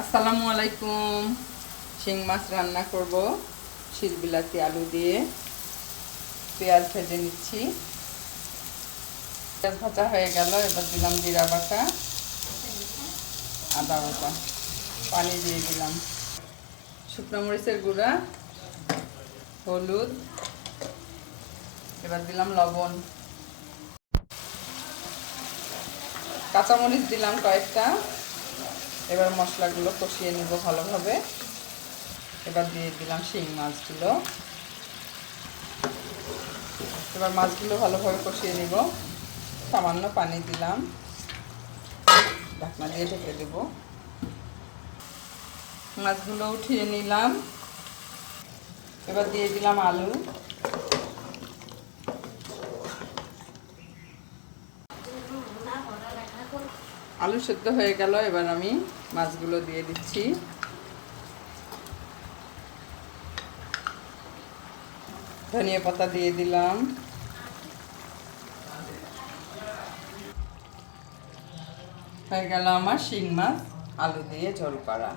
আসসালামু আলাইকুম। শিং মাছ রান্না করব শীল বিলাতি আলু দিয়ে। পেঁয়াজ ভেজে নিচ্ছি। পেঁয়াজ ভাজা হয়ে গেল, এবার দিলাম জিরা বাটা, আদা বাটা, পানি দিয়ে দিলাম, শুকনো মরিচের গুঁড়া, হলুদ, এবার দিলাম লবণ, কাঁচামরিচ দিলাম কয়েকটা। এবার মশলাগুলো কষিয়ে নেব ভালোভাবে। এবার দিয়ে দিলাম শিং মাছগুলো। এবার মাছগুলো ভালোভাবে কষিয়ে নেব। সামান্য পানি দিলাম, ঢাকনা দিয়ে ঢেকে দেব। মাছগুলো উঠিয়ে নিলাম। এবার দিয়ে দিলাম আলু। আলু সেদ্ধ হয়ে গেল, এবার আমি মাছগুলো দিয়ে দিচ্ছি। ধনিয়া পাতা দিয়ে দিলাম। হয়ে গেল আমার শিং মাছ আলু দিয়ে ঝোল করা।